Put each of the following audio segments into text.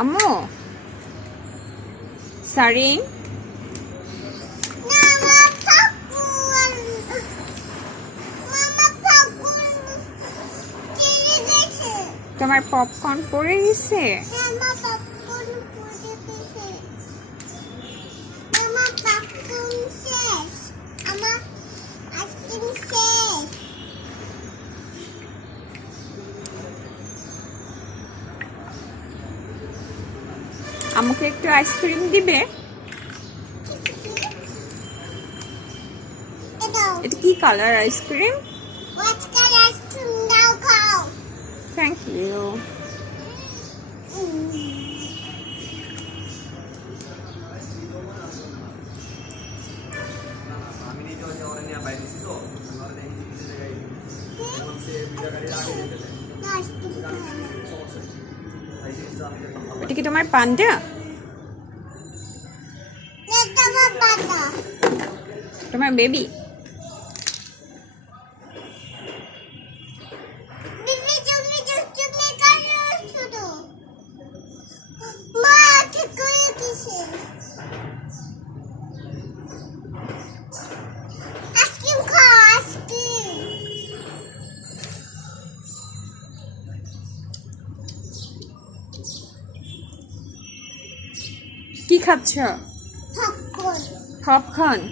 আম্মু সারিন তোমার পপকর্ন পড়ে গেছে? আমাকে একটু আইসক্রিম দিবে? এটা কি কালার আইসক্রিম? Thank you. এটা কি তোমার পান্ডা? তোমার বেবি? কি খাচ্ছ? পপকর্ন।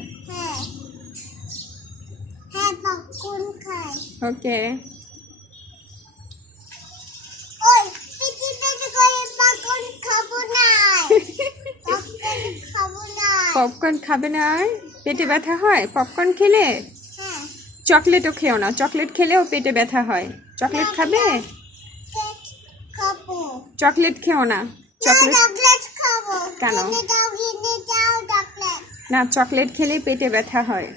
হ্যাঁ পপকর্ন খাই। ওকে। ওই পিটিতে করে পপকর্ন খাবো না। পপকর্ন খাবো না। পপকর্ন খাবে না? আর পেটে ব্যথা হয় পপকর্ন খেলে? হ্যাঁ। চকলেটও খেও না, চকলেট খেলেও পেটে ব্যথা হয়। চকলেট খাবে? খাবো। চকলেট খেও না। চকলেট খাবো। কেন? কিনে দাও চকলেট। না, চকলেট খেলে পেটে ব্যথা হয়।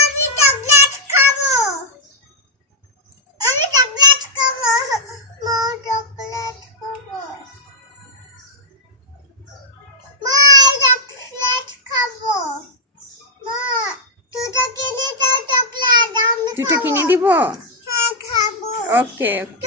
আমি চকলেট খাবো। আমি চকলেট খাবো। মা চকলেট খাবো। মা চকলেট খাবো। মা দুটো কিনে দাও চকলেট। আমি দুটো খাবো। কিনে দিব? হ্যাঁ খাবো। ওকে ওকে।